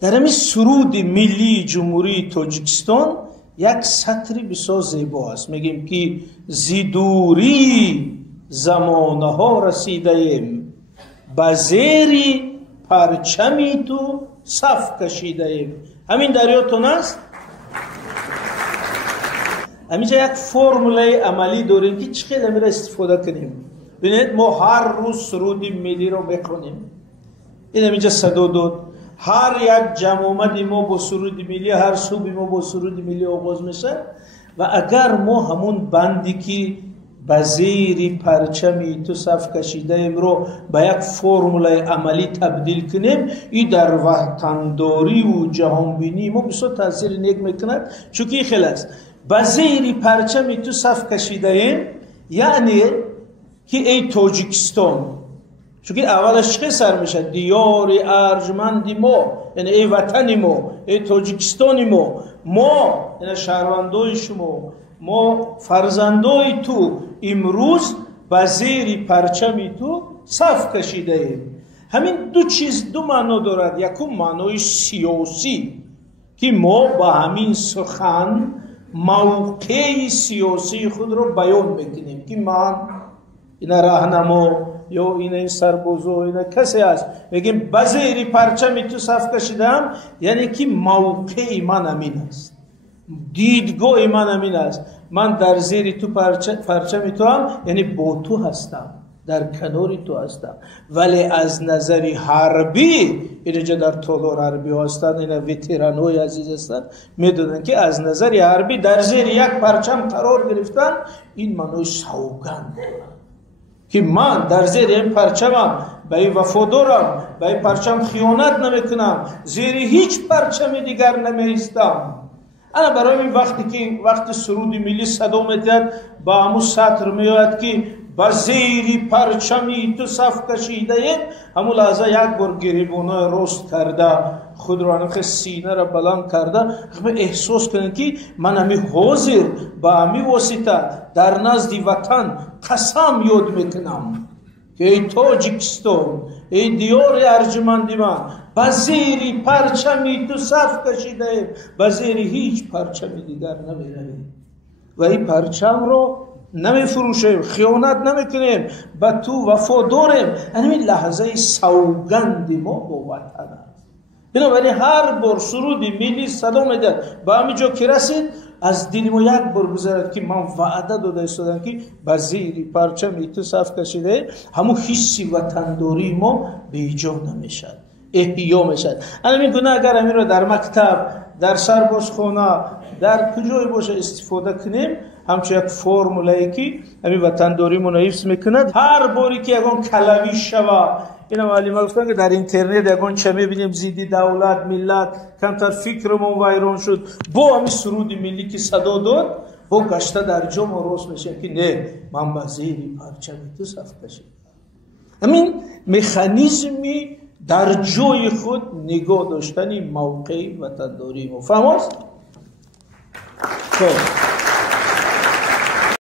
در همین سرود ملی جمهوری تاجیکستان یک سطری بسیار زیبا است. میگیم که زیدوری زمانه ها رسیده ایم، بزیری پرچمی تو صف کشیده ایم. همین در یادتون است؟ همینجا یک فرموله عملی داریم که چقدر امیر استفاده کنیم. ببینید ما هر روز سرود ملی رو بخونیم. این همینجا صدا داد. هر یک جمع آمد ما با سرود ملی، هر صبح ما با سرود ملی آغاز میشه. و اگر ما همون بندی که بزیری پرچمی تو صف کشیده ایم رو به یک فرموله عملی تبدیل کنیم، این در وطنداری و جهانبینی ما بسیار تاثیر نیک میکند. چونکه خیلی است بزیری پرچمی تو صف کشیده ایم یعنی که ای تاجیکستان، چونکه اولش چه سر میشه؟ دیار ارجمند ما، یعنی ای وطن ما، ای تاجیکستان ما یعنی شهروندای شما، ما فرزندای تو امروز بزیری پرچمی تو صف کشیده ایم. همین دو چیز دو معنا دارد. یکم معنای سیاسی که ما با همین سخن موقع سیاسی خود رو بیان میکنیم که من این راهنما یا این سربازو این کسی است، میگیم بزیری پرچمی تو صف کشیدم، یعنی که موقع من امین است، دیدگاه من امین است. من در زیر تو پرچمی تو هم یعنی با تو هستم، در کنار تو هستم. ولی از نظر حربی اینجا در تالار حربی هستن، این ویترانوی عزیز هستن، میدونن که از نظر حربی در زیر یک پرچم قرار گرفتن این منوی سوگند که من در زیر این پرچمم به این وفادارم، به این پرچم خیانت نمیکنم، زیر هیچ پرچم دیگر نمیستم. انا برای این وقت سرود ملی صدا میدهد با همون سطر میاد که با زیر پرچمی تو صف کشیده ایم، همون لحظه یک بار گریبانه رست کرده، خود رو انخ سینه را بلند کرده، همه احساس کنن که من همی حاضر با همی واسطه در نزد وطن قسم یاد میکنم که ای تاجیکستان، ای دیار ارجمند من، بزیری پرچمی تو صف کشیده ایم، بزیری هیچ پرچمی دیگر نمیرویم و این پرچم رو نمیفروشیم، خیانت نمیکنیم، به تو وفا داریم. همین لحظه سوگند ما با وطن است. بنابراین هر بار سرود ملی صدا میدهد به همین جا که رسید از دل ما یک بار گذرد که من وعده داده استادم که به زیر پرچم تو صف کشیده، همون حسی وطنداری ما به ایجاد نمیشد، احیا میشد. همین گونه اگر همین رو در مکتب، در سربازخانه، در کجای باشه استفاده کنیم، همچون یک فرموله‌ای که همین وطنداری ما حفظ میکند. هر باری که یگان کلوی شوه، اینا معلومه گفتن که در اینترنت یگان چه میبینیم زیدی دولت ملت کمتر فکرمون ویران شد، با همین سرود ملی که صدا داد با گشته در جا ما راست میشه که نه من با زیری پرچمی تو صف کشیدم. همین مکانیزمی در جای خود نگاه داشتن موقع وطنداری ما. فهم است؟